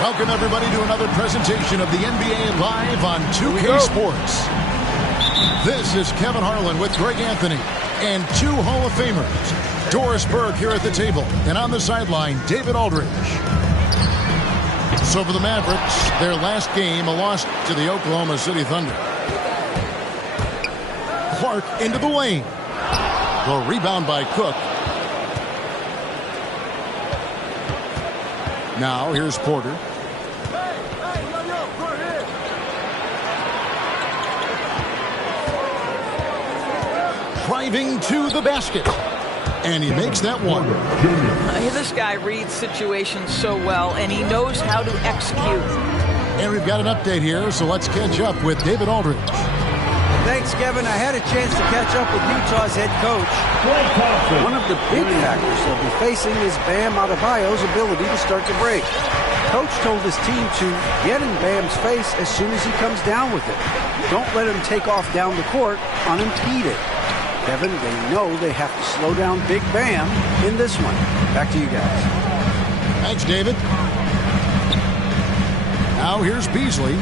Welcome, everybody, to another presentation of the NBA Live on 2K Sports. This is Kevin Harlan with Greg Anthony and two Hall of Famers. Doris Burke here at the table, and on the sideline, David Aldridge. So for the Mavericks, their last game, a loss to the Oklahoma City Thunder. Clark into the lane. The rebound by Cook. Now here's Porter. Driving to the basket. And he makes that one. This guy reads situations so well, and he knows how to execute. And we've got an update here, so let's catch up with David Aldridge. Thanks, Kevin. I had a chance to catch up with Utah's head coach. One of the big factors they'll be facing is Bam Adebayo's ability to start the break. Coach told his team to get in Bam's face as soon as he comes down with it. Don't let him take off down the court unimpeded. Kevin, they know they have to slow down Big Bam in this one. Back to you guys. Thanks, David. Now here's Beasley.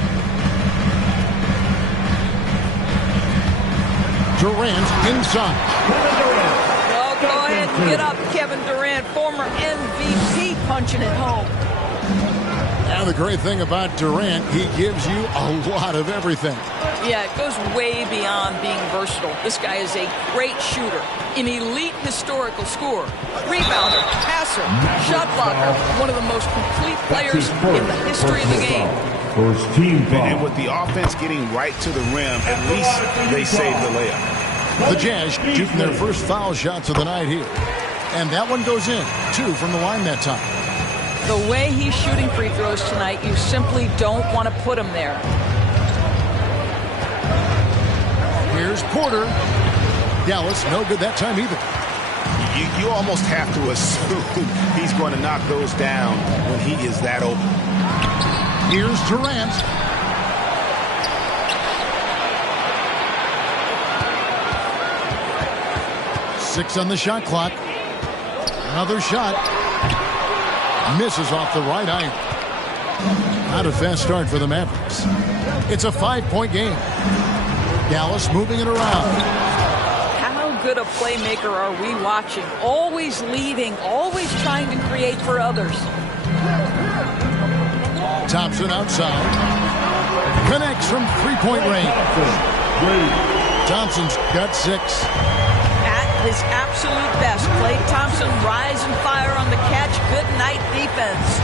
Durant inside. Well, go ahead and get up, Kevin Durant, former MVP, punching it home. And the great thing about Durant, he gives you a lot of everything. Yeah, it goes way beyond being versatile. This guy is a great shooter, an elite historical scorer, rebounder, passer, shot blocker, one of the most complete players in the history of the game. First team foul. And with the offense getting right to the rim, at least they saved the layup. The Jazz shooting their first foul shots of the night here. And that one goes in. 2 from the line that time. The way he's shooting free throws tonight, you simply don't want to put him there. Here's Porter. Dallas, no good that time either. You almost have to assume he's going to knock those down when he is that open. Here's Durant. Six on the shot clock. Another shot. Misses off the right iron. Not a fast start for the Mavericks. It's a 5-point game. Dallas moving it around. How good a playmaker are we watching? Always leading, always trying to create for others. Thompson outside. Connects from three-point range. Thompson's got 6. At his absolute best, Klay Thompson rise and fire on the catch. Good night defense.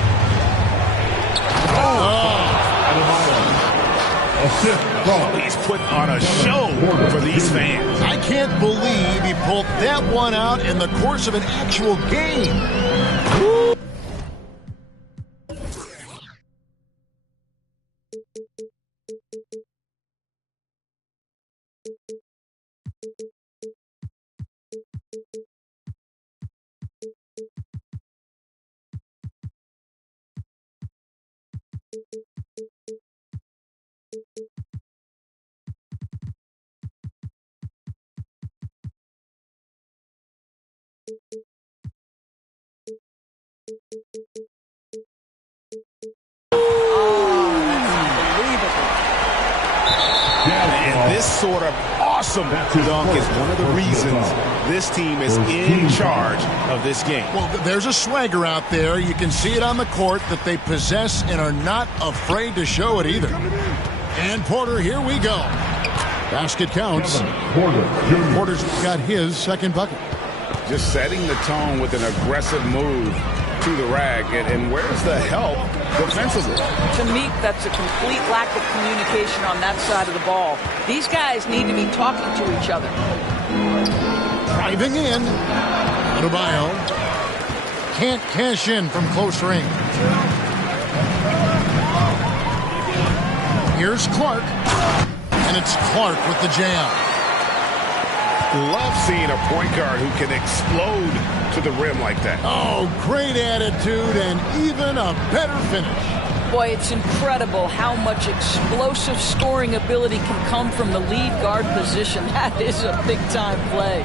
He's putting on a show for these fans. I can't believe he pulled that one out in the course of an actual game. Woo! And this sort of awesome dunk is one of the reasons this team is in charge of this game. Well, there's a swagger out there. You can see it on the court that they possess and are not afraid to show it either. And Porter, here we go. Basket counts. Porter's got his second bucket. Just setting the tone with an aggressive move to the rack. And where's the help defensively? To me, that's a complete lack of communication on that side of the ball. These guys need to be talking to each other. Driving in. Adebayo can't cash in from close range. Here's Clark. And it's Clark with the jam. Love seeing a point guard who can explode to the rim like that. Oh, great attitude and even a better finish. Boy, it's incredible how much explosive scoring ability can come from the lead guard position. That is a big-time play.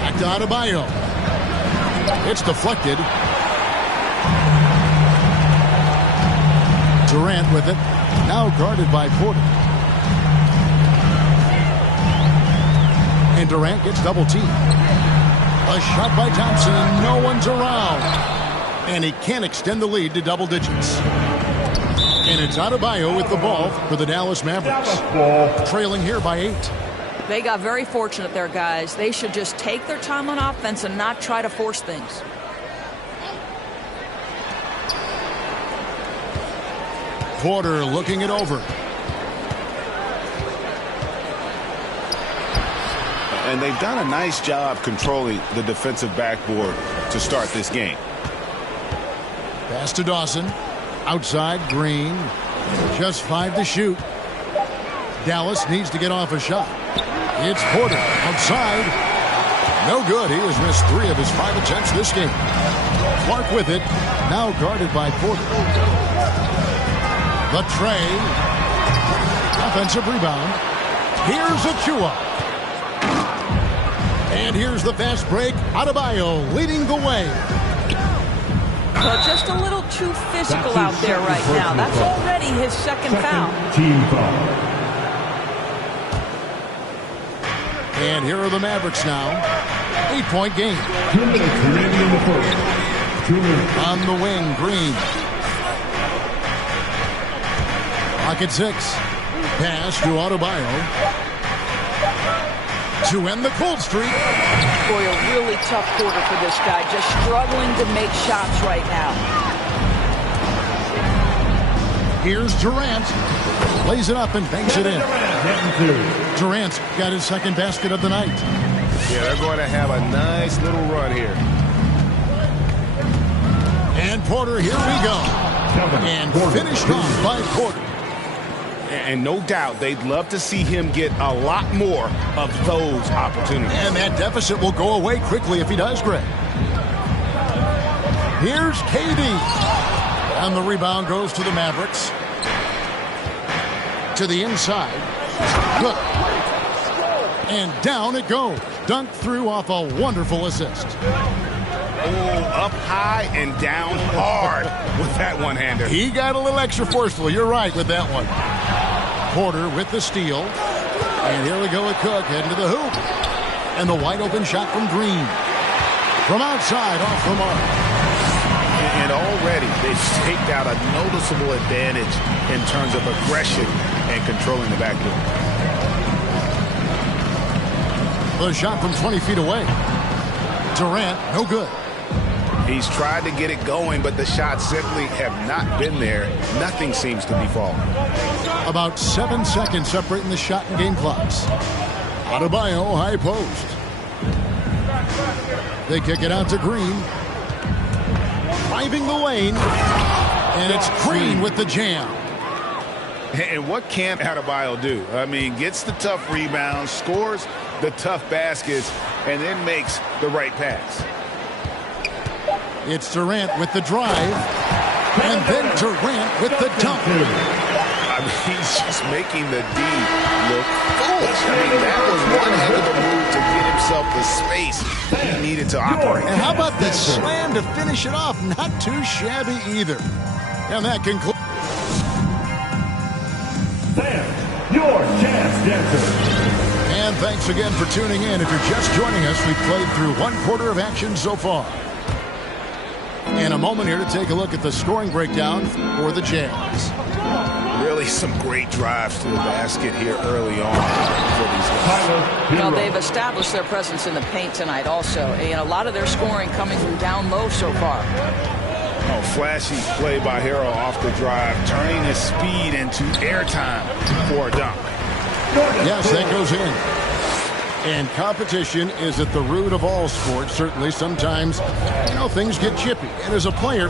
Back to Adebayo. It's deflected. Durant with it. Now guarded by Porter. And Durant gets double-teamed. A shot by Thompson. No one's around. And he can't extend the lead to double digits. And it's Adebayo with the ball for the Dallas Mavericks. Trailing here by 8. They got very fortunate there, guys. They should just take their time on offense and not try to force things. Porter looking it over. And they've done a nice job controlling the defensive backboard to start this game. Pass to Dawson. Outside, Green. Just 5 to shoot. Dallas needs to get off a shot. It's Porter outside. No good. He has missed 3 of his 5 attempts this game. Clark with it. Now guarded by Porter. The tray. Offensive rebound. Here's Achua. And here's the fast break. Adebayo leading the way. Well, just a little too physical out there right now. That's already his second foul. Team foul. And here are the Mavericks now. 8-point game. 2 minutes remaining in the first. 2 minutes. On the wing, Green. Pocket 6. Pass to Adebayo. To end the cold streak. Boy, a really tough quarter for this guy. Just struggling to make shots right now. Here's Durant. Lays it up and banks it in. Durant's got his second basket of the night. Yeah, they're going to have a nice little run here. And Porter, here we go. And finished off by Porter. And no doubt they'd love to see him get a lot more of those opportunities. And that deficit will go away quickly if he does, Greg. Here's KD. And the rebound goes to the Mavericks. To the inside. Good. And down it goes. Dunked through off a wonderful assist. Oh, up high and down hard with that one-hander. He got a little extra forceful. You're right with that one. Porter with the steal. And here we go with Cook heading to the hoop. And the wide open shot from Green. From outside, off the mark. And already they've staked out a noticeable advantage in terms of aggression and controlling the backcourt. The shot from 20 feet away. Durant, no good. He's tried to get it going, but the shots simply have not been there. Nothing seems to be falling. About 7 seconds separating the shot and game clocks. Adebayo, high post. They kick it out to Green. Driving the lane. And it's Green with the jam. And what can Adebayo do? I mean, gets the tough rebounds, scores the tough baskets, and then makes the right pass. It's Durant with the drive. And then Durant with the dunk. I mean, he's just making the D look foolish. I mean, that was one heck of a move to get himself the space he needed to operate. And how about the slam to finish it off? Not too shabby either. And that concludes. Your chance dancer. And thanks again for tuning in. If you're just joining us, we've played through 1 quarter of action so far. In a moment here to take a look at the scoring breakdown for the Jazz. Really some great drives to the basket here early on for these guys. Well, they've established their presence in the paint tonight also, and a lot of their scoring coming from down low so far. Oh, flashy play by Harrell off the drive, turning his speed into airtime for a dunk. Yes, that goes in. And competition is at the root of all sports. Certainly, sometimes, things get chippy. And as a player,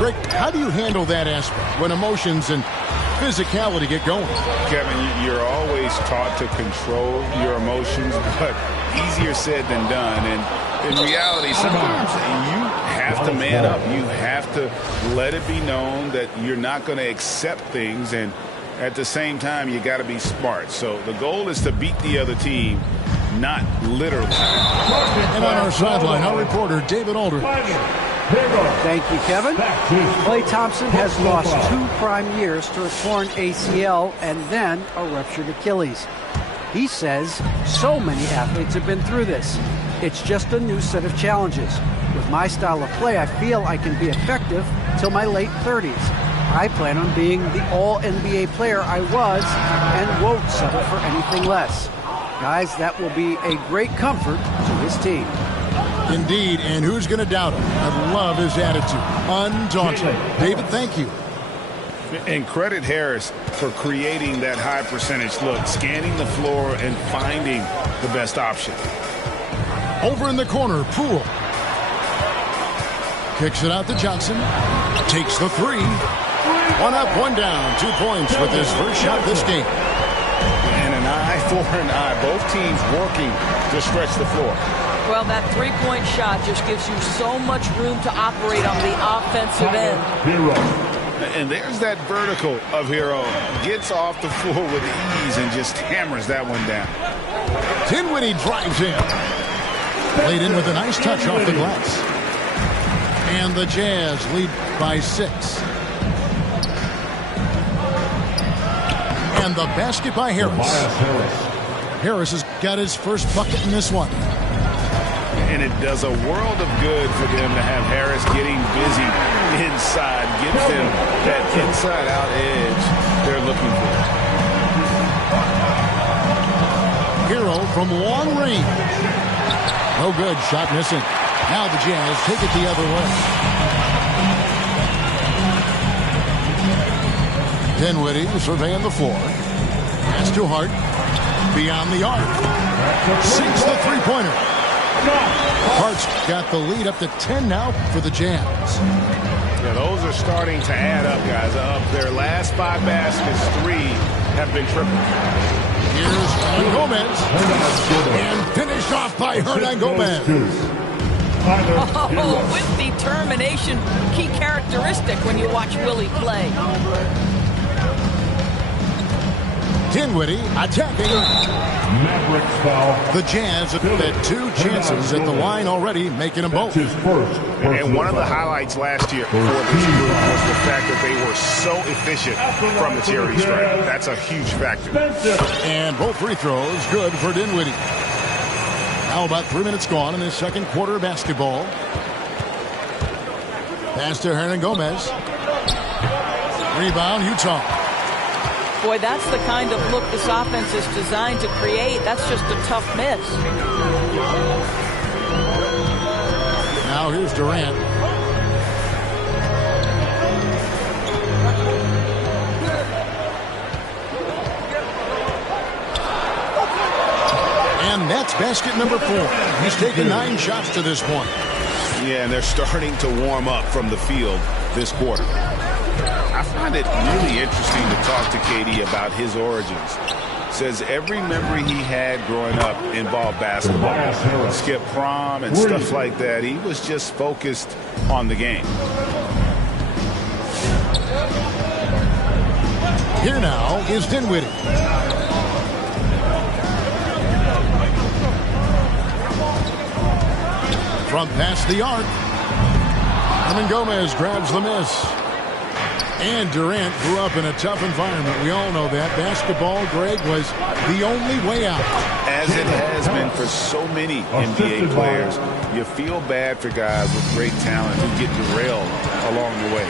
Rick, how do you handle that aspect when emotions and physicality get going? Kevin, you're always taught to control your emotions, but easier said than done. And in reality, sometimes you have to man up. You have to let it be known that you're not going to accept things, and at the same time, you got to be smart. So the goal is to beat the other team, not literally. And on our sideline, our reporter, David Alder. Thank you, Kevin. Klay Thompson has lost 2 prime years to a torn ACL and then a ruptured Achilles. He says so many athletes have been through this. It's just a new set of challenges. With my style of play, I feel I can be effective till my late 30s. I plan on being the all-NBA player I was and won't settle for anything less. Guys, that will be a great comfort to his team. Indeed, and who's going to doubt him? I love his attitude. Undaunted. David, thank you. And credit Harris for creating that high percentage look, scanning the floor and finding the best option. Over in the corner, Poole. Kicks it out to Johnson. Takes the 3. 1 up, 1 down. 2 points with his first shot this game. And an eye for an eye. Both teams working to stretch the floor. Well, that 3-point shot just gives you so much room to operate on the offensive end. And there's that vertical of Hero. Gets off the floor with ease and just hammers that one down. Dinwiddie drives in. Played in with a nice touch off the glass. And the Jazz lead by 6. And the basket by Harris. Harris has got his first bucket in this one. And it does a world of good for them to have Harris getting busy inside. Gives them that inside-out edge they're looking for. Hero from long range. No good. Shot missing. Now the Jazz take it the other way. Dinwiddie surveying the floor. Pass to Hart. Beyond the arc. Sinks the three-pointer. Hart's got the lead up to 10 now for the Jazz. Yeah, those are starting to add up, guys. Of their last 5 baskets, 3 have been triple. Here's Hernan Gomez. And finished off by Hernan Gomez. Oh, with determination, key characteristic when you watch Willie play. Dinwiddie attacking. Mavericks foul. The Jazz have had 2 chances at the line already, making them both. And one of the highlights last year for this group was the fact that they were so efficient from the charity stripe. That's a huge factor. And both free throws good for Dinwiddie. Now about 3 minutes gone in this second quarter of basketball. Pass to Hernan Gomez. Rebound, Utah. Boy, that's the kind of look this offense is designed to create. That's just a tough miss. Now here's Durant. And that's basket number 4. He's taken 9 shots to this point. Yeah, and they're starting to warm up from the field this quarter. I find it really interesting to talk to KD about his origins. Says every memory he had growing up involved basketball. Skip prom and stuff like that. He was just focused on the game. Here now is Dinwiddie. From past the arc. Hernan Gomez grabs the miss. And Durant grew up in a tough environment. We all know that. Basketball, Greg, was the only way out. As it has been for so many NBA players, you feel bad for guys with great talent who get derailed along the way.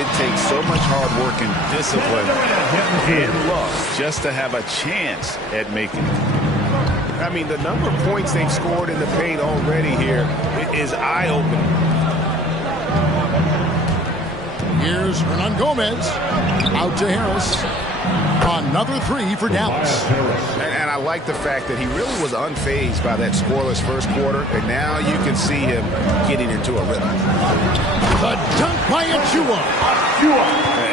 It takes so much hard work and discipline and luck just to have a chance at making it. I mean, the number of points they've scored in the paint already here is eye-opening. Here's Hernan Gomez. Out to Harris. Another 3 for Dallas. And I like the fact that he really was unfazed by that scoreless first quarter, and now you can see him getting into a rhythm. The dunk by Achua.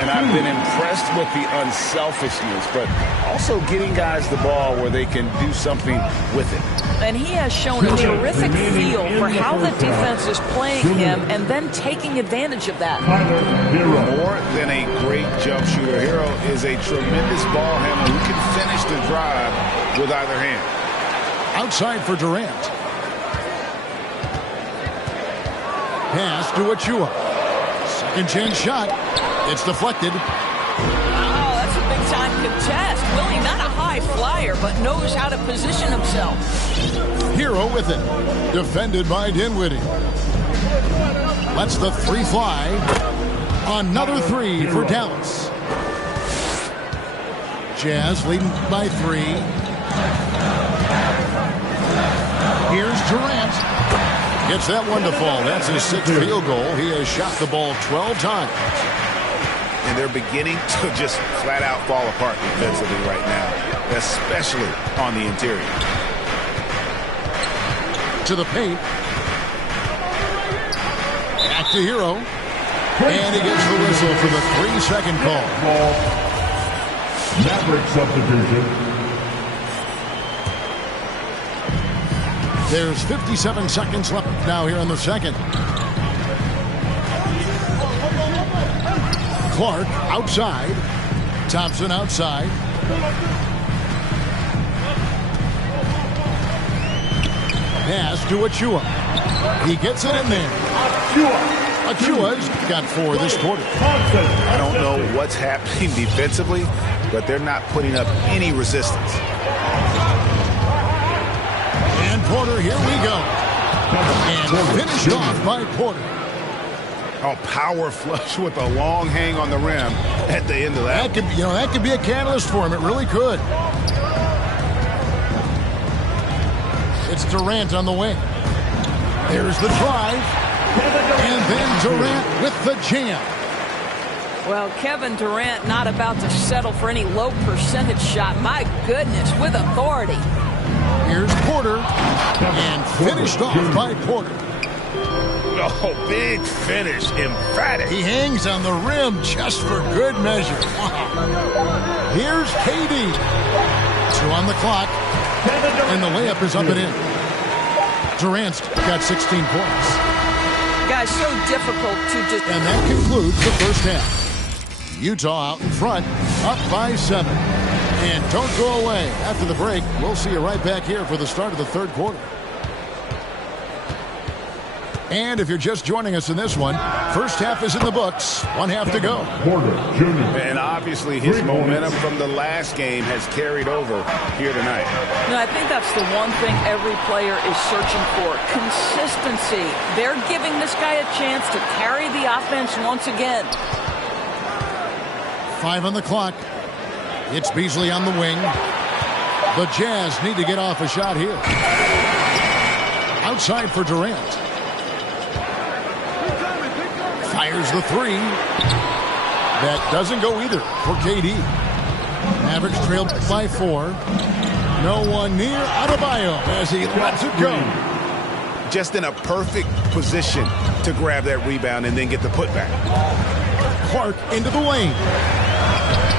And I've been impressed with the unselfishness, but also getting guys the ball where they can do something with it. And he has shown a terrific feel for how the defense is playing him and then taking advantage of that. More than a great jump shooter, Hero is a tremendous ball handler who can finish the drive with either hand. Outside for Durant. Pass to Achua. Second chance shot. It's deflected. Oh, that's a big-time contest. Willie, not a high flyer, but knows how to position himself. Hero with it. Defended by Dinwiddie. Lets the three fly. Another three for Dallas. Jazz leading by 3. Here's Durant. Gets that one to fall. That's his 6th field goal. He has shot the ball 12 times. And they're beginning to just flat out fall apart defensively right now, especially on the interior. To the paint. Back to Hero. And he gets the whistle for the 3-second call. Maverick substitution. There's 57 seconds left now here in the second. Clark outside. Thompson outside. Pass to Achua. He gets it in there. Achua's got 4 this quarter. I don't know what's happening defensively, but they're not putting up any resistance. And Porter, here we go. And finished off by Porter. Oh, power flush with a long hang on the rim at the end of that. That could be a catalyst for him. It really could. It's Durant on the wing. There's the drive. And then Durant with the jam. Well, Kevin Durant not about to settle for any low percentage shot. My goodness, with authority. Here's Porter. And finished off by Porter. Oh, big finish. Emphatic. He hangs on the rim just for good measure. Wow. Here's KD. 2 on the clock. And the layup is up and in. Durant's got 16 points. Guys, so difficult to just... And that concludes the first half. Utah out in front, up by 7. And don't go away. After the break, we'll see you right back here for the start of the third quarter. And if you're just joining us in this one, first half is in the books. 1 half to go. And obviously his momentum from the last game has carried over here tonight. No, I think that's the one thing every player is searching for. Consistency. They're giving this guy a chance to carry the offense once again. 5 on the clock. It's Beasley on the wing. The Jazz need to get off a shot here. Outside for Durant. Fires the 3. That doesn't go either for KD. Mavericks trailed by 4. No one near Adebayo as he lets it go. Just in a perfect position to grab that rebound and then get the putback. Clark into the lane.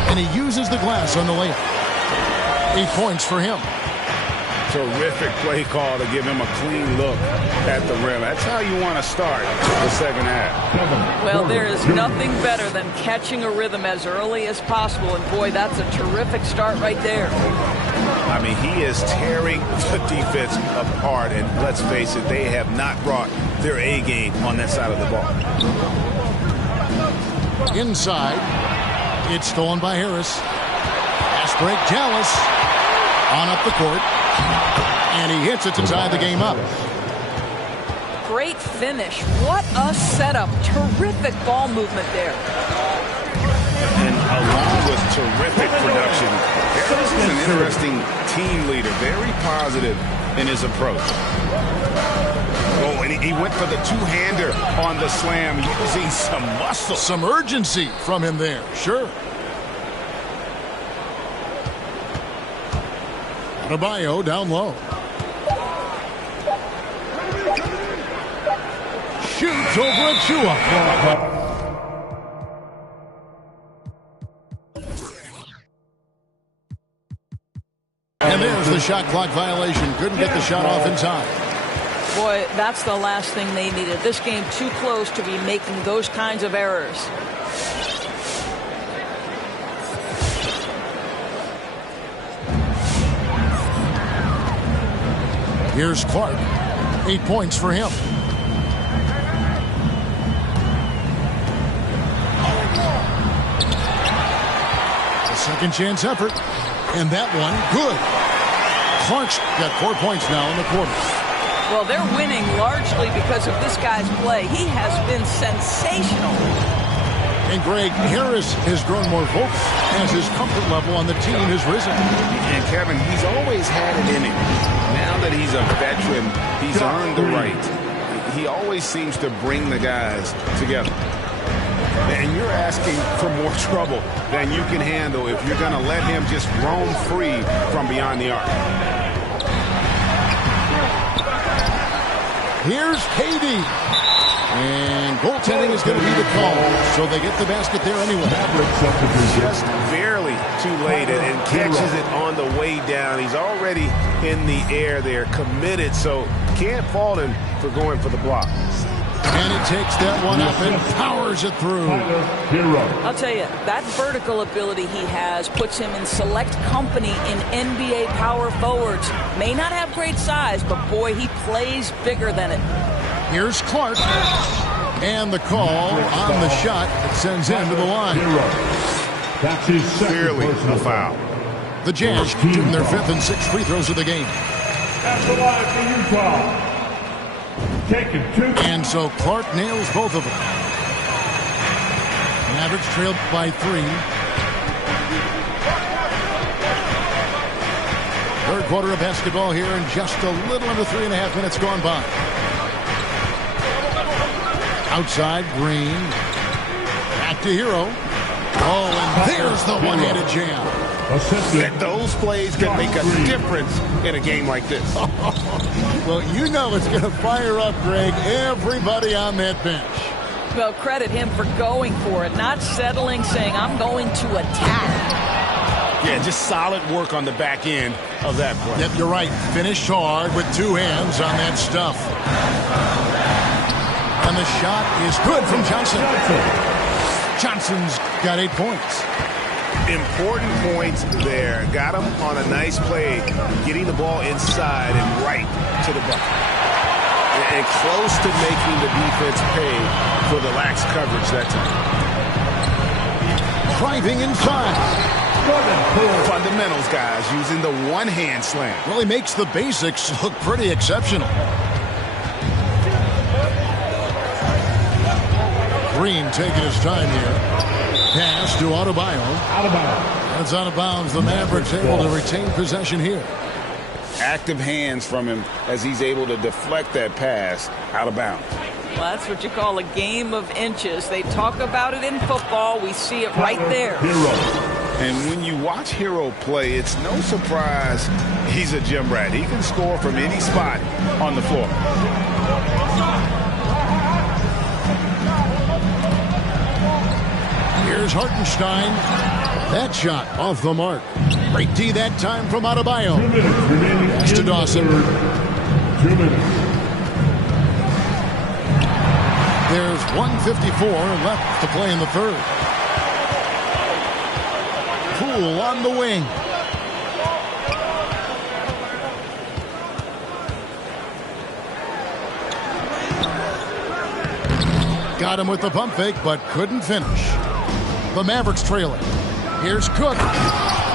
And he uses the glass on the layup. 8 points for him. Terrific play call to give him a clean look at the rim. That's how you want to start the second half. Well, there is nothing better than catching a rhythm as early as possible. And, boy, that's a terrific start right there. I mean, he is tearing the defense apart. And let's face it, they have not brought their A game on that side of the ball. Inside. It's stolen by Harris. Pass break, Dallas. On up the court. And he hits it to tie the game up. Great finish. What a setup. Terrific ball movement there. And along with terrific production, Harris is an interesting team leader. Very positive in his approach. Oh, and he went for the two-hander on the slam, using some muscle. Some urgency from him there. Sure. Adebayo down low. Shoots over Achua. And there's the shot clock violation. Couldn't get the shot off in time. Boy, that's the last thing they needed. This game too close to be making those kinds of errors. Here's Clark. 8 points for him. A second chance effort. And that one, good. Clark's got 4 points now in the quarter. Well, they're winning largely because of this guy's play. He has been sensational. And Greg, Harris has grown more vocal as his comfort level on the team has risen. And Kevin, he's always had it in him. Now that he's a veteran, he's earned the right. He always seems to bring the guys together. And you're asking for more trouble than you can handle if you're going to let him just roam free from beyond the arc. Here's KD. And goaltending is going to be the call. So they get the basket there anyway. Just barely too late and catches it on the way down. He's already in the air there, committed, so can't fault him for going for the block. And he takes that one up and powers it through. I'll tell you, that vertical ability he has puts him in select company in NBA power forwards. May not have great size, but boy, he plays bigger than it. Here's Clark. And the call on the shot that sends him to the line. That's his Clearly a foul. The Jazz shooting their 5th and 6th free throws of the game. That's the line for Utah. Taking 2. And so Clark nails both of them. Mavericks trailed by 3. Third quarter of basketball here and just a little under 3.5 minutes gone by. Outside, Green. Back to Hero. Oh, and there's the one-handed jam. Those plays can make a difference in a game like this. Well, you know it's going to fire up, Greg, everybody on that bench. Well, credit him for going for it, not settling, saying, I'm going to attack. Yeah, just solid work on the back end of that play. Yep, you're right. Finished hard with 2 hands on that stuff. And the shot is good from Johnson. Johnson's got 8 points. Important points there. Got him on a nice play, getting the ball inside and right to the bucket. And close to making the defense pay for the lax coverage that time. Driving inside. Fundamentals, guys, using the one-hand slam. Well, he makes the basics look pretty exceptional. Green taking his time here. Pass to Adebayo. That's out of bounds. The Mavericks able to retain possession here. Active hands from him as he's able to deflect that pass out of bounds. Well, that's what you call a game of inches. They talk about it in football. We see it right there. And when you watch Hero play, it's no surprise he's a gym rat. He can score from any spot on the floor. Here's Hartenstein. That shot off the mark. Great D that time from Adebayo. 2 minutes remaining. Pass to Dawson. 2 minutes. There's 1:54 left to play in the third. Poole on the wing. Got him with the pump fake, but couldn't finish. The Mavericks trailing. Here's Cook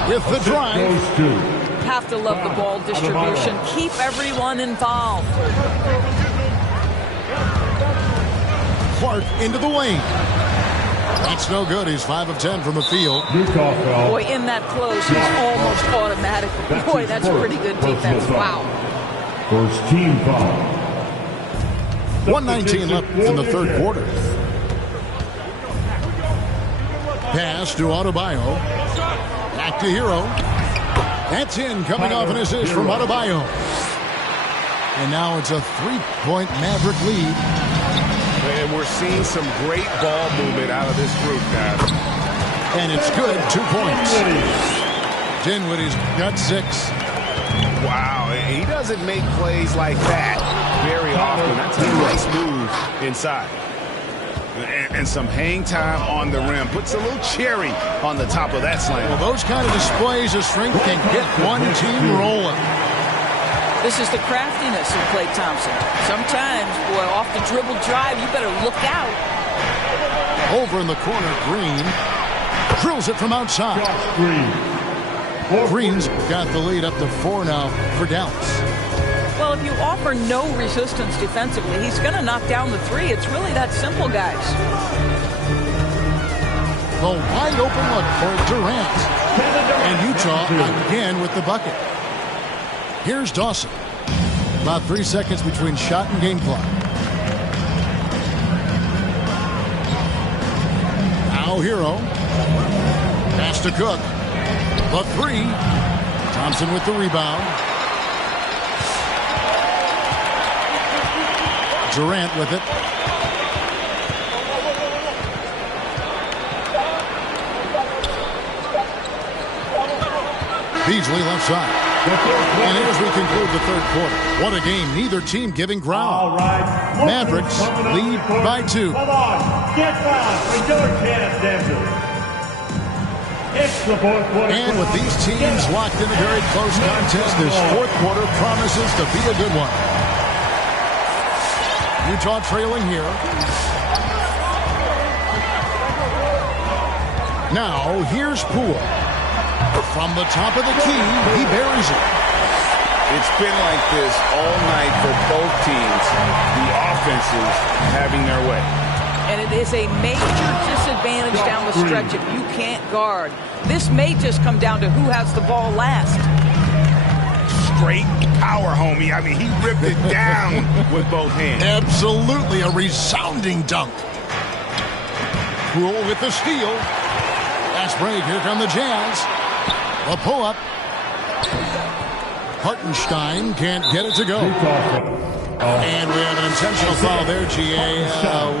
with the drive. Have to love the ball distribution. Keep everyone involved. Clark into the lane. That's no good. He's 5 of 10 from the field. Boy, in that close, he's almost automatic. Boy, that's pretty good defense. Wow. First team foul. 1:19 left in the third quarter. Pass to Adebayo. Back to Hero. That's in, coming off an assist from Adebayo. And now it's a 3-point Maverick lead. And we're seeing some great ball movement out of this group, guys. And it's good, 2 points. Dinwiddie's got 6. Wow, he doesn't make plays like that very often. That's a nice move inside. And some hang time on the rim. Puts a little cherry on the top of that slam. Well, those kind of displays of strength can get one team rolling. This is the craftiness of Klay Thompson. Sometimes, boy, off the dribble drive, you better look out. Over in the corner, Green drills it from outside. Green's got the lead up to 4 now for Dallas. Well, if you offer no resistance defensively, he's going to knock down the 3. It's really that simple, guys. The wide open look for Durant. And Utah again with the bucket. Here's Dawson. About 3 seconds between shot and game clock. Now Hero. Pass to Cook. The 3. Thompson with the rebound. Durant with it. Beasley left side. And as we conclude the third quarter, what a game. Neither team giving ground. All right. Mavericks lead by 2. Come on, get down for your chance, dancers. It's the fourth quarter. And with these teams locked in a very close contest, this fourth quarter promises to be a good one. Utah trailing here. Now, here's Poole. From the top of the key, he buries it. It's been like this all night for both teams. The offenses having their way. And it is a major disadvantage down the stretch if you can't guard. This may just come down to who has the ball last. Straight power, homie. I mean, he ripped it down with both hands. Absolutely a resounding dunk. Poole with the steal. Fast break. Here come the Jazz. A pull-up. Hartenstein can't get it to go. And we have an intentional foul there, GA.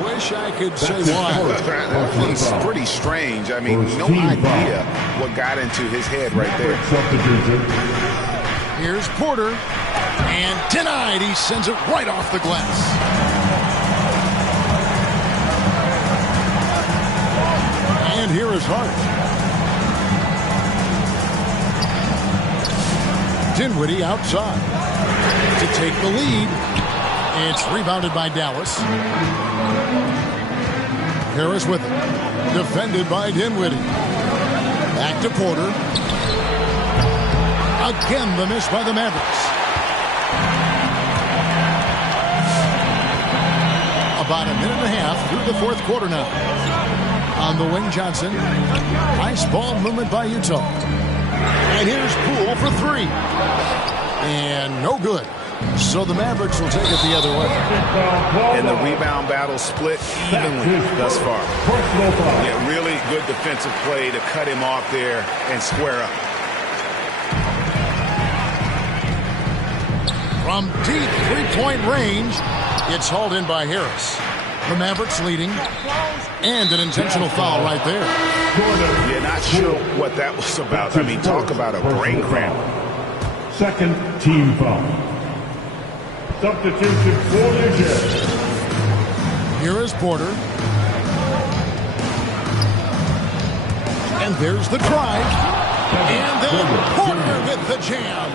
Wish I could say why. It's pretty strange. I mean, no idea what got into his head right there. Here's Porter. And denied. He sends it right off the glass. And here is Hart. Dinwiddie outside to take the lead. It's rebounded by Dallas. Harris with it. Defended by Dinwiddie. Back to Porter. Again, the miss by the Mavericks. About a minute and a half through the fourth quarter now. On the wing, Johnson. Nice ball movement by Utah. And here's Poole for 3. And no good. So the Mavericks will take it the other way. And the rebound battle split evenly thus far. Yeah, really good defensive play to cut him off there and square up. From deep three-point range, it's hauled in by Harris. The Mavericks leading. And an intentional foul right there. Yeah, not sure what that was about. I mean, talk about a brain cramp. Second team foul. Substitution for the Jazz. Here is Porter. And there's the drive. And then Porter with the jam.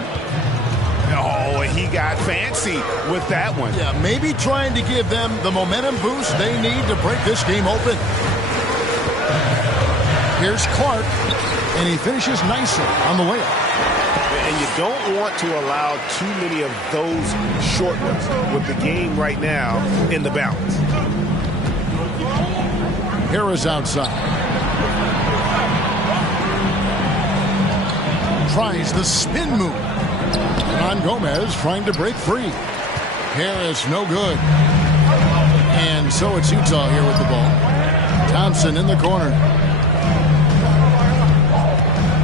Oh, he got fancy with that one. Yeah, maybe trying to give them the momentum boost they need to break this game open. Here's Clark, and he finishes nicely on the way up. And you don't want to allow too many of those short ones with the game right now in the balance. Harris outside. Tries the spin move. Ron Gomez trying to break free. Harris no good. And so it's Utah here with the ball. Thompson in the corner.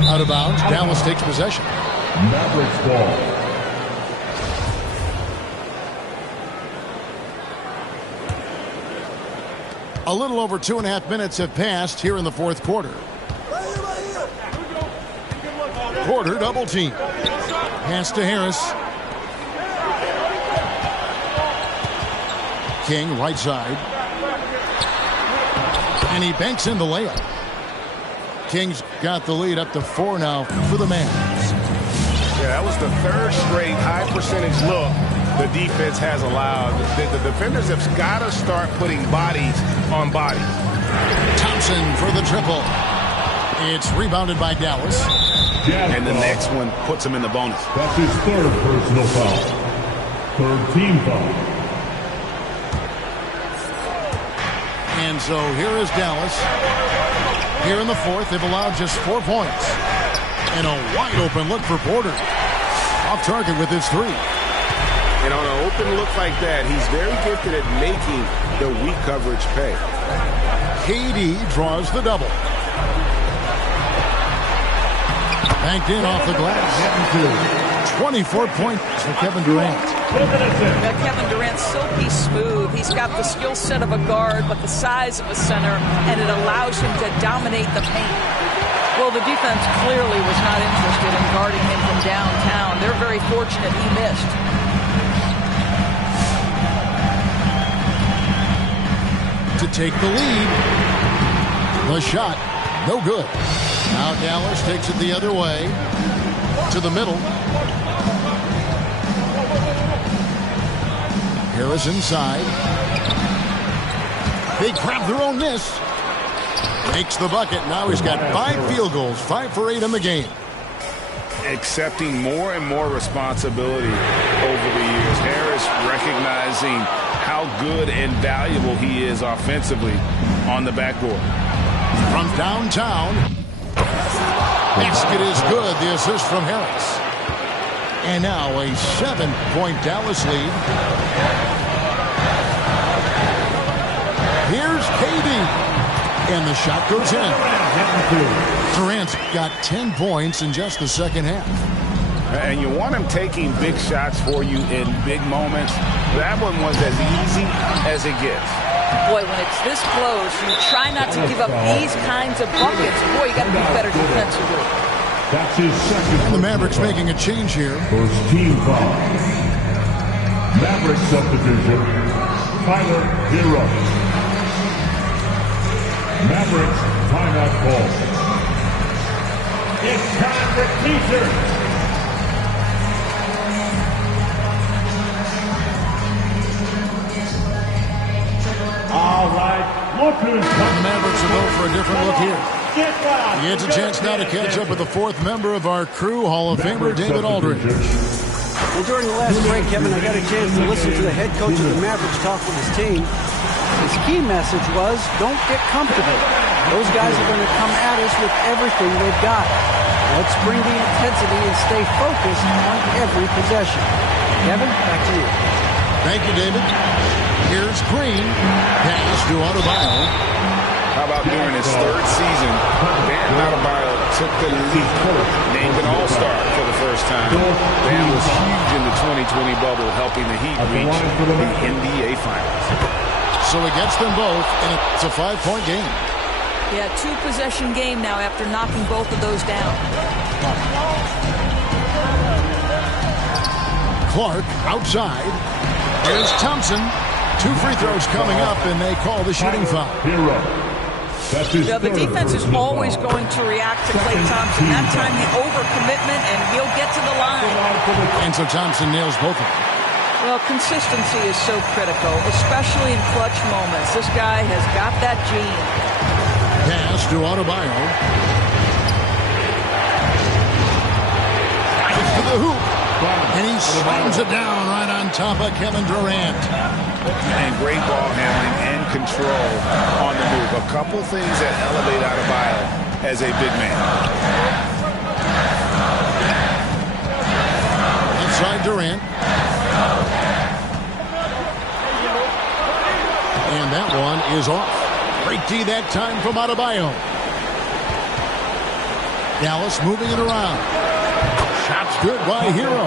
Out of bounds. Dallas takes possession. Mavericks ball. A little over 2.5 minutes have passed here in the fourth quarter. Porter double team. Pass to Harris. King, right side. And he banks in the layup. King's got the lead up to 4 now for the Mavs. Yeah, that was the third straight high percentage look the defense has allowed. The defenders have got to start putting bodies on bodies. Thompson for the triple. It's rebounded by Dallas. And the next one puts him in the bonus. That's his third personal foul. Third team foul. And so here is Dallas. Here in the fourth, they've allowed just 4 points. And a wide open look for Porter. Off target with his 3. And on an open look like that, he's very gifted at making the weak coverage pay. KD draws the double. Banked in off the glass. 24 points for Kevin Durant. Kevin Durant's silky smooth. He's got the skill set of a guard, but the size of a center, and it allows him to dominate the paint. Well, the defense clearly was not interested in guarding him from downtown. They're very fortunate he missed. To take the lead. The shot, no good. Now Dallas takes it the other way. To the middle. Harris inside. They grab their own miss. Makes the bucket. Now he's got 5 field goals, 5 for 8 in the game. Accepting more and more responsibility over the years. Harris recognizing how good and valuable he is offensively on the backboard. From downtown. Basket is good. The assist from Harris. And now a 7-point Dallas lead. Here's KD. And the shot goes in. Durant's got 10 points in just the second half. And you want him taking big shots for you in big moments. That one was as easy as it gets. Boy, when it's this close, you try not to give up these kinds of buckets. Boy, you got to be better defensively. That's his second. And the Mavericks making a change here. First team foul. Mavericks subdivision. Tyler Hero. Mavericks timeout call. It's time for teaser. All right, look who's coming. The Mavericks will go for a different look here. He gets a chance now to catch up with the 4th member of our crew, Hall of Famer David Aldridge. Well, during the last break, Kevin, I got a chance to listen to the head coach of the Mavericks talk with his team. His key message was, don't get comfortable. Those guys are going to come at us with everything they've got. Let's bring the intensity and stay focused on every possession. Kevin, back to you. Thank you, David. Here's Green. Pass to Adebayo. How about during his 3rd season, Bam Adebayo took the lead, named an All-Star for the first time. Bam was huge in the 2020 bubble, helping the Heat reach the NBA Finals. So he gets them both, and it's a 5-point game. Yeah, 2-possession game now after knocking both of those down. Clark outside. Here's Thompson. 2 free throws coming up, and they call the shooting foul. Yeah, the defense is always going to react to Klay Thompson. That time the overcommitment, and he'll get to the line. And so Thompson nails both of them. Well, consistency is so critical, especially in clutch moments. This guy has got that gene. Pass to Adebayo. Gets to the hoop. And he slams it down right on top of Kevin Durant. And great ball handling and control on the move. A couple things that elevate Adebayo as a big man. Inside Durant. And that one is off. Great D that time from Adebayo. Dallas moving it around. Shots good by Hero.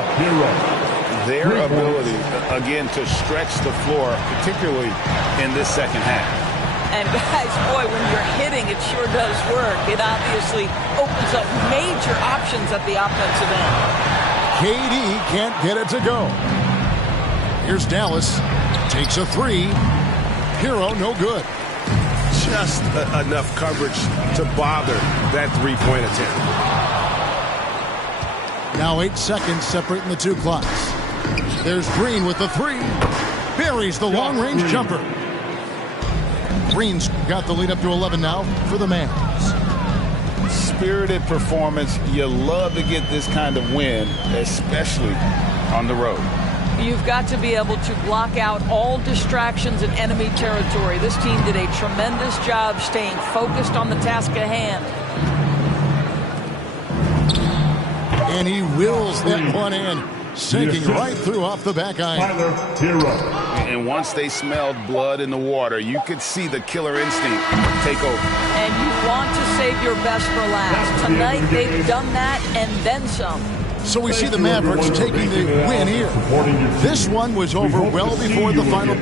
Their ability, again, to stretch the floor, particularly in this second half. And guys, boy, when you're hitting, it sure does work. It obviously opens up major options at the offensive end. KD can't get it to go. Here's Dallas. Takes a three. Hero, no good. Just enough coverage to bother that three-point attempt. Now 8 seconds separating the two clocks. There's Green with the three. Buries the long-range jumper. Green's got the lead up to 11 now for the Mavs. Spirited performance. You love to get this kind of win, especially on the road. You've got to be able to block out all distractions in enemy territory. This team did a tremendous job staying focused on the task at hand. And he wills that one in, sinking right through off the back iron. And once they smelled blood in the water, you could see the killer instinct take over. And you want to save your best for last. Tonight, they've done that and then some. So we see the Mavericks taking the win here. This one was over well before the final.